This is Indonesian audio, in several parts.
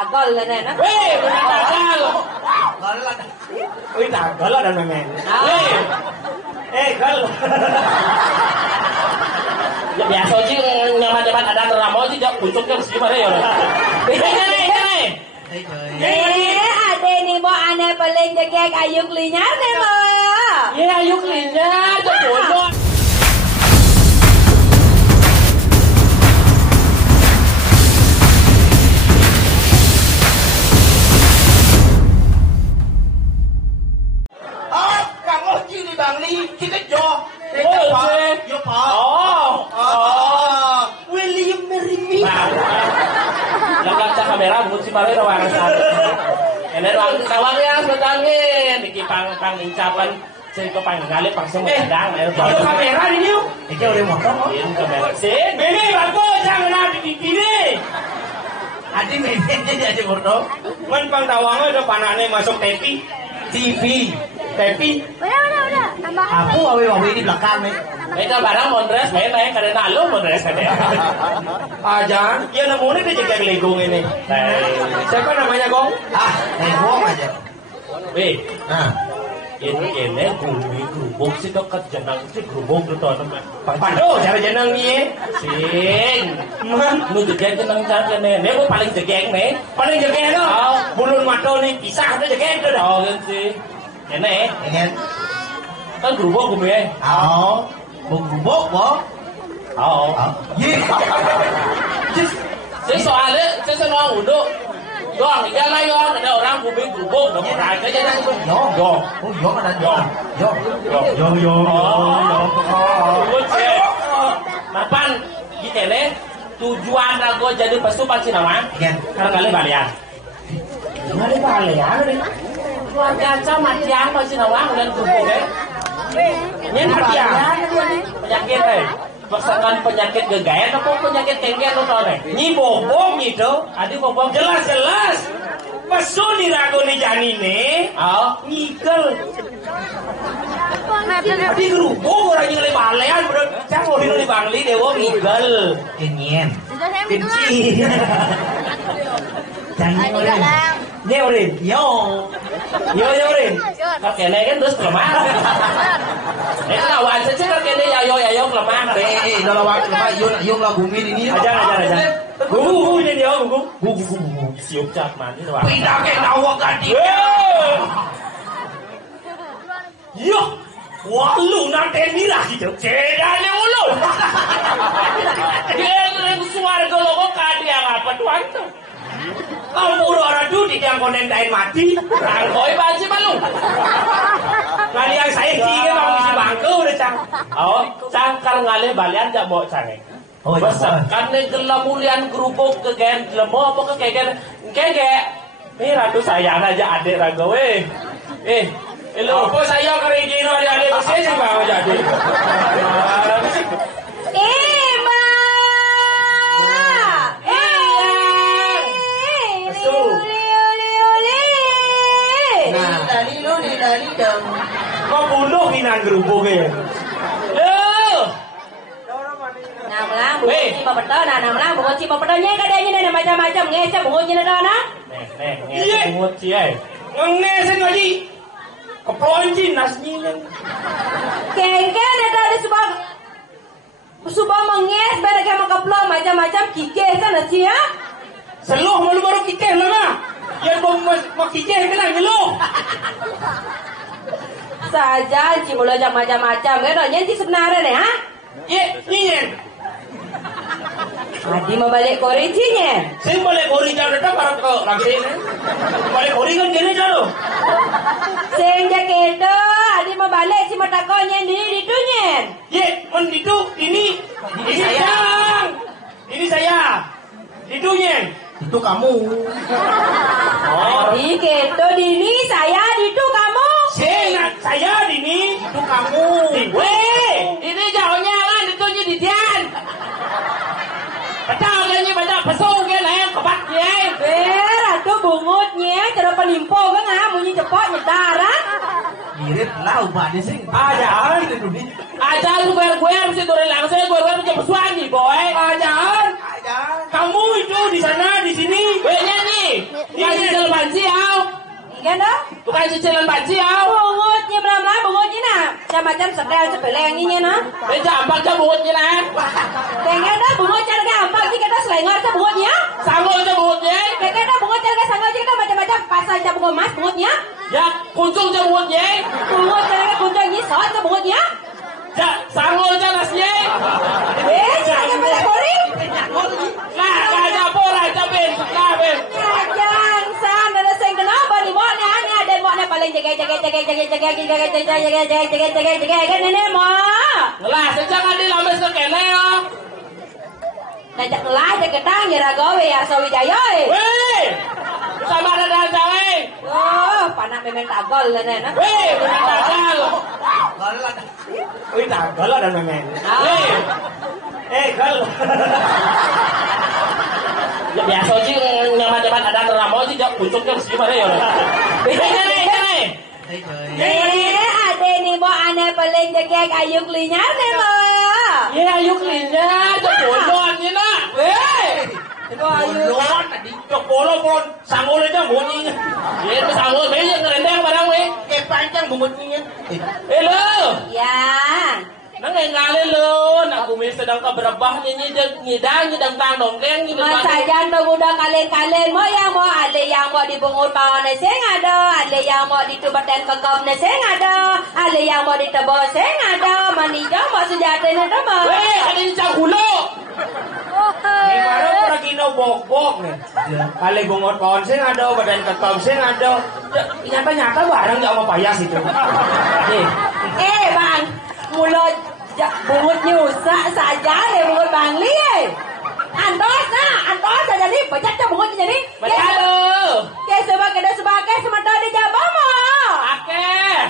Agol lah nena. Weh, bukan agol. Wih, agol ada memang. Gol. Ya biasa sih nyaman-nyaman ada neramo sih jak pucuknya mesti gimana ya. Ini. Ade ni mo ane paling jagek ayuk linyar ne mo. Iya ayuk linyar tuh bodoh. William Merimi. Langkah kamera buat si Mario rawang sana. Ini ruang tawangnya sedangin di pang incapan saya ke panggalip langsung mengadang. Itu kamera ini yuk. Ini udah motor kok. Ini kamera. Ini bagus jangan ada di sini. Adi medianya jadi motor. Man pang tawangnya udah panahnya masuk TV. Udah. Tambah. Aku awe di belakang nih. Itu barang mondres, main karena lu mondres kan ya. Aja, ya namanya dia jaga legong ini. Siapa namanya Gong? Legong aja. Weh, ini bumi gerubuk sih dekat jenang sih gerubuk tuh teman. Pado cara jenang nih. Sing, lu jegeng jenang cara nih. Nih gua paling jegeng nih. Paling jegeng lo. Bulun mata nih pisah tuh jegeng tuh dah. Oh gitu. Ini. Kan gerubuk bumi ya. Gerubuk kok. Saya soalnya uduk. Doang, jangan yong ada orang bumi gerubuk, dong orang aja jangan itu. Yo ada yo. Mapan gitu nih. Tujuan aku jadi pesupan Cinawan. Karena kali balian. Kali balian nih. Keluarga aja matian pas Cinawan dan gerubuk ya. Ini matian. Penyakit pasangan penyakit gegayan apa penyakit tenggen lo tau nih? Ini bobong gitu. Adi bobong jelas. Pesu dirago nih jani nih. Ngikel. Adi gerubuk orang yang balean bro. Cang mau di Bangli dewo ngikel. Kenyen. Benci. Jangan orang. Ini Orin. Yo Orin. Kakeknya kan terus kelemah. Ini lawan saja kakeknya yo kelemah. Dalam waktu lemah yung lah bumi ini. Aja. Gugu ini dia gugu. Siup cat mandi tuh. Pindah ke awak tadi. Yo. Walu nanti mirah gitu. Cedanya ulu. Dia suara kalau kok kadia apa tuan tuh. Kalau udah orang tuh di yang konentain mati, rangkoi banci malu. Kali yang saya tiga mau isi bangku udah cang. Cang kalau ngalih balian tak bawa cang. Besar karena gelamulian gerubuk kegen lemo apa kegen. Ini ratu sayang aja adik raga weh. Apa saya kerja adik bersih sih bang jadi. Kau bunuh hinan gerubuknya. Namlang bunyi pepeton, namlang bunyi pepetonnya kadanya ada macam-macam ngecap bunyi ada na. Nih, bunyi ay. Ngeses lagi. Keplonjin nasnya. Kengken ada subang menges beda kayak keplon macam-macam kikeh sana sih ya. Seluh malu baru kikeh lah mah. Ya mau kikeh bilang ngeluh. Saja cimolo macam-macam kan nyanyi sebenarnya nih ha? Iya, nyen. Adi mau balik koricinya. Saya balik kori jauh datang para ke langsing. Balik kori kan gini jauh. Senja kedo, adi mau balik cuma takonya di itu nyen. Ye, men itu ini saya. Ini saya. Itu nyen. Itu kamu. Adi kedo dini saya di itu kamu. Saya dini. Itu kamu. Weh, ini jauhnya kan itu di Dian. Betul kan ni baca pesong ke lah kebat ye. Atuh bungutnya cara pelimpo kan munyi cepot nyetaran. Mirip lah ubahnya sih. Ajaan itu ni. Ajaan lu gue mesti turun langsung gue macam pesuan ni boy. Ajaan. Kamu itu di sana di sini. Banyak nih. Kan dah? Tukang cicilan baci au. Bungutnya belah-belah bungutnya nak. Macam-macam sedal sepelengnya nak. Jampak je bungutnya lah. Tengah dah bungut cara gampang sih kita selengor je bungutnya. Sanggup je bungutnya. Tengah dah bungut cara sanggup je kita macam-macam pasal je bungut mas bungutnya. Ya, kuncung je bungutnya. Bungut cara kuncung ni sot je bungutnya. Ya, sanggup je nasnya. Jangan pada kori. Nah, kaja pora cabin. Nah, ben. Jangan san ada seng kenapa ni buat ni hanya ada buat ni paling jaga kan nenek mak. Lah, sejak ada lama sekene ya. Najak ngelah je ketang ya ragawe ya sawijaya Weh, sama ada cawe. Oh, panak memang tagol lah nenek. Weh, memang tagal. Wih, tagal ada memang. Gal. Ya biasa sih nyaman-nyaman ada teramo sih jak pucuknya mesti mana ya. Ini. Ada ni buat anak paling jaga ayuk linyar ni mak. Ya ayuk linyar, jak bolon ni nak. Weh. Bolon tadi jak bolon pun sangol aja bunyi. Ya sangol banyak ngerendang barang weh. Panjang bunyinya. Hello. Ya. Nang ngalih lo, nak kumis sedang keberabah nyanyi nyidang tang dongeng ni. Masajan udah kalian mau yang mau ada yang mau dibungut pawan seng ada yang mau ditubaten kekop seng ada yang mau ditebos seng ada manijau mau sejati ada mah. Weh, ada di cakulo. Ni baru lagi no bok nih. Kali bungut pawan seng ada, badan kekop seng ada. Nyata barang enggak mau payas itu. Nih. Bang, mulut bungutnya usah saja deh bungut bangli antos saja nih baca aja bungutnya jadi sebagai sementara di Jawa mau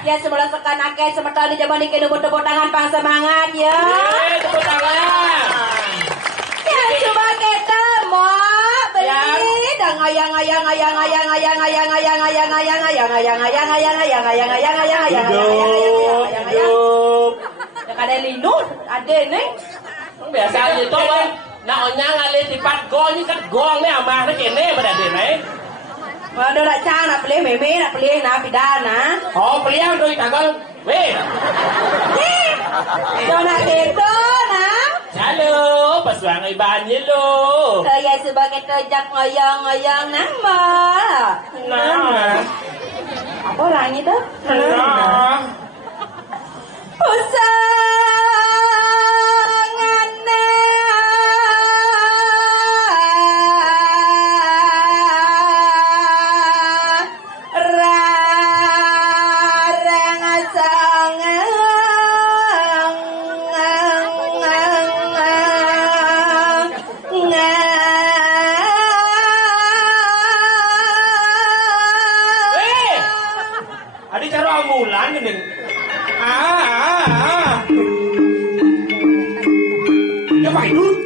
ya sebelah sekan akeh sementara di Jawa nih tepuk tangan pang semangat ya tepuk tangan ya coba kita mau beli dan ayang ada lindung, ada nih. Biasa aja tuh bang. Nah onyang ngalih tipat gong ni kat gong ni amah ni kene pada dia ni. Ada nak cang nak pilih meme nak pilih nak pidana. Oh pilih yang tu takol. Weh. Jangan itu nak. Halo, pasuang ibannya lo. Saya sebagai terjak ngoyong nama. Nama. Apa orangnya tu? Nama. Adik cara ambulan ni. Dia pakai dulu.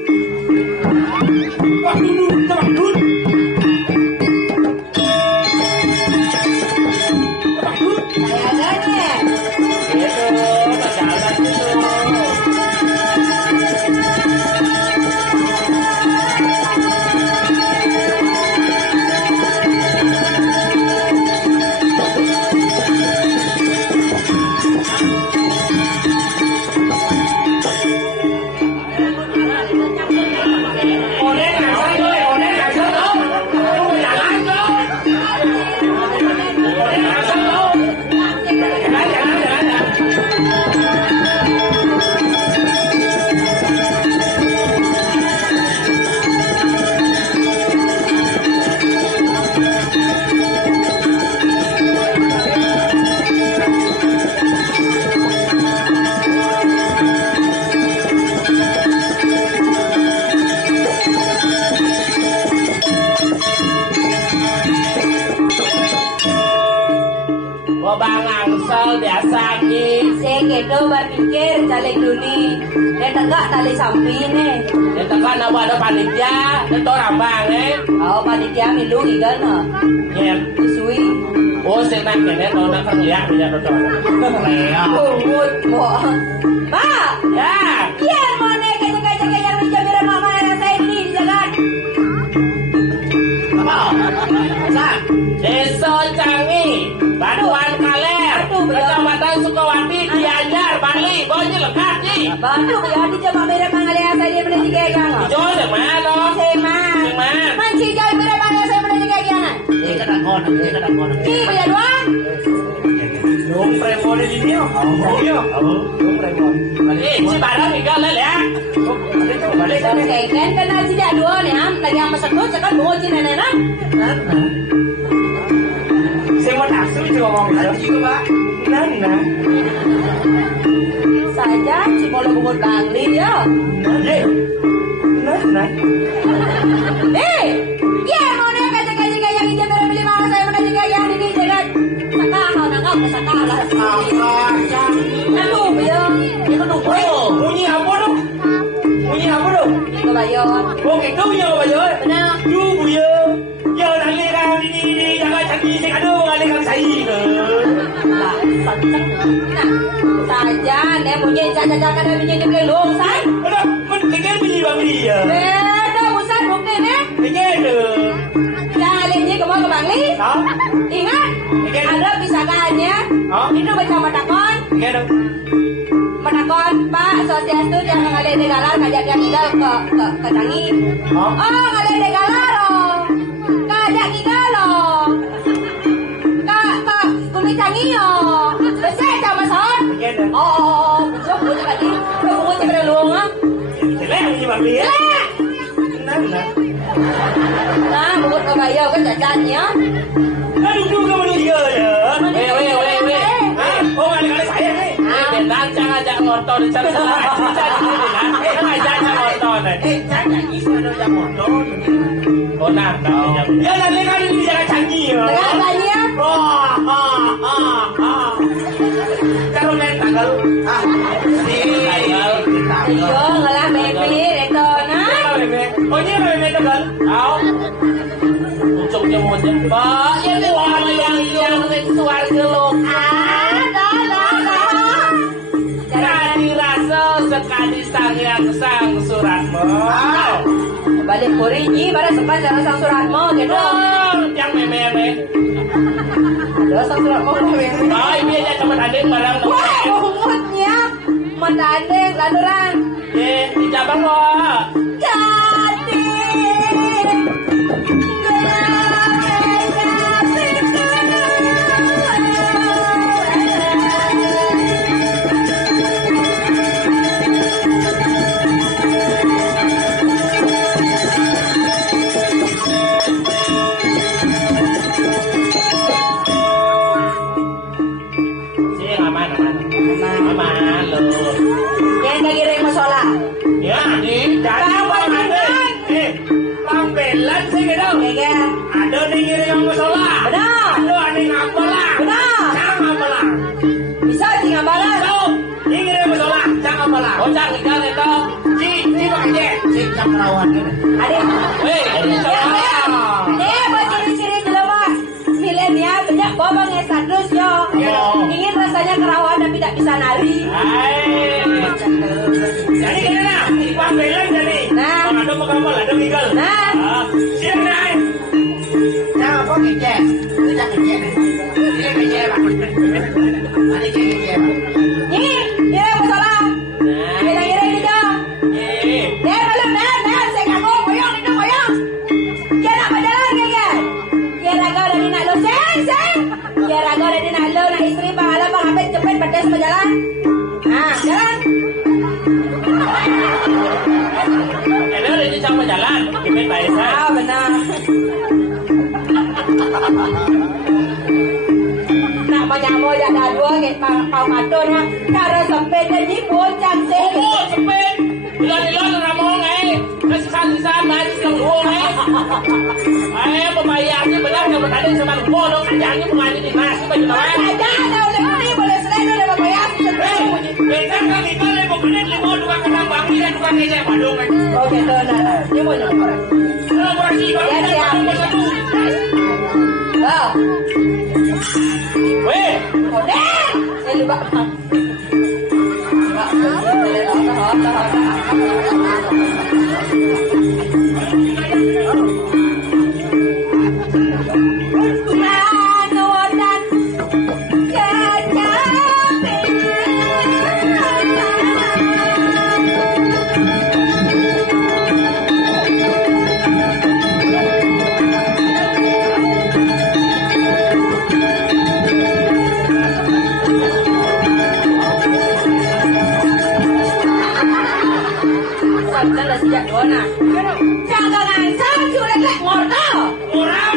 Wah, dulu, kita pakai dulu. Bang Angsel biasa ni. Saya kira berpikir caleg duni. Dia tegak tali samping ni. Dia tegak nak buat ada panitia. Dia tahu rambang Oh panitia milu ikan lah. Ya. Isui. Oh senang kena tahu nak kerja dia tahu. Pungut mo. Pak. Ya. Iya mana jaga yang menjaga mama yang saya ini dijaga. Apa? Sa. Desa Canggih. Bantu ya di jama mere mangalaya saya pada tiga yang. Cho được mà lo. Sema. Sema. Manci jai mere mangalaya saya pada tiga yang. Ini kadang-kadang, ini kadang-kadang. Ki bayar doang. Đúng premon đi nhiều. Đúng premon. Si barang tinggal lah ya. Kan kena tidak dua nih am. Lagi yang masak tuh cekan bawa cina nenek. Saya mau nafsu cuma ngomong lagi Pak. Nana. Saja si mau bungut bangli dia. Nana. Ya mau nih kaca-kaca yang hijau beli mau saya mau kaca yang ini jangan. Sakah, nangkap sakah lah. Aduh, ya. Itu nunggu. Bunyi apa dong? Bunyi apa dong? Itu bayar. Oh, itu punya apa bayar? Benar. Chú punya. Ya nanti kan ini jangan canggih sih aduh nanti kan saya ke. Lah, sancang. Nah, saja nih punya caca-caca dan punya beli long say. Aduh, mendingan bunyi bang dia. Beda busan bukti nih. Begitu. Jangan lihat ke mau ke Bangli. Ingat, ada pisahkannya. Itu baca matakon. Begitu. Matakon Pak Sosiastu yang ngalih di galar ngajak yang tinggal ke Canggih. Oh, ngalih di galar oh. Ngajak tinggal loh. Ke Bumi Canggih oh. Besar sama son. Begitu. Oh, besok bunyi lagi. Bunyi cekere luang ah. Jelek bunyi bang dia. Jelek. Nana. Nah, bungut ke bayo ke cacannya. Aduh juga bunyi dia ya. Weh. Oh kali-kali saya nih. Benar jangan ajak nonton di sana. Ngajak nonton. Jangan isu ada motor. Oh nah, ya nanti kan ini jangan canggih ya. Dengan banyak. Kalau main tanggal, tanggal. Iyo, ngalah baby, itu nah. Oh ini main tanggal. Tahu? Ucapnya mau jemput. Ya orang yang suar gelok. Jadi rasa sekali sang suratmu. Balik kuriji, pada sempat cara sang suratmu gitu. Yang meme. Ada sang suratmu meme. Oh ini aja cuma adek barang. Wah, umutnya. Mata adek, laluran. Di cabang loh. Jadi. Aman loh. Yang kira masalah. Ya, di dari mana? Pambelan sih gitu. Ya, Ada nih yang masalah. benar. Ada nih ngapalah. Benar. Jangan ngapalah. Bisa tinggal balas. Tahu? Ini yang masalah. Jangan ngapalah. Oh, jangan tinggal itu. Ci pakai. Si cakrawan ini. Ada. Weh, ini salah. Buat ciri-ciri jelema milenial banyak bobang yang sadus yo. Ingin rasanya kerawan tapi tidak bisa nari. Jadi gimana? Pambelan jadi. Nah. Ada mau kamu ada tinggal. Nah. Siap naik. Jangan kok kece. Tidak kece. Ini kece lah. Ini kece. Ini, kira masalah. Kira-kira ini jo. Ner kalau ner, saya kamu koyong itu koyong. Kira berjalan ya. Kira kau dari nak lo seng. Kira kau dari nak lo nak istri pahala pangapit cepet pedas berjalan. Nah, jalan. Ini udah di sama jalan. Pimpin baik saya. Ah, benar. Nak menyamuk ya dah dua ke kau katun ha. Cara sempit jadi bocang sih. Oh, sempit. Ilan ramong Kesan sama silang luang pembayarnya benar nggak bertanya sama bodoh kerjanya bukan ini masih baju lawan. Ada udah beli boleh selain udah membayar. Beda kan itu lima menit lima tukang kenang bangi dan tukang kece padung kan. Oh gitu nah. Ini mau nyamuk. Kolaborasi Ya siap. Oh. Weh. Udah. Saya lupa. Jangan salju lek ngorto. Ora